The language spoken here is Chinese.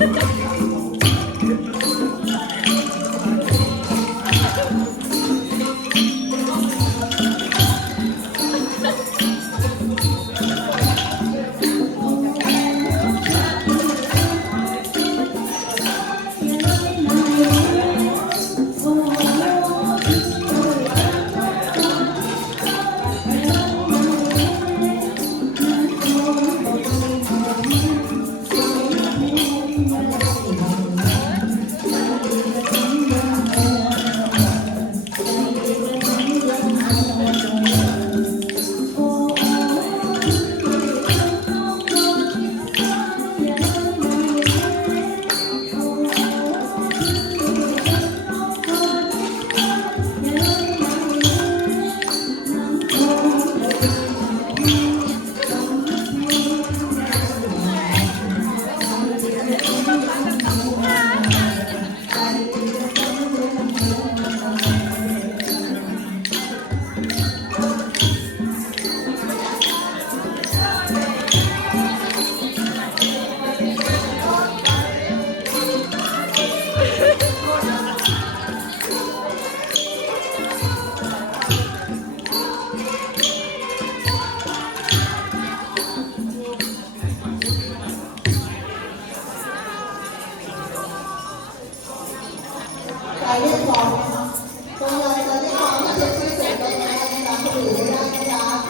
おい! Là.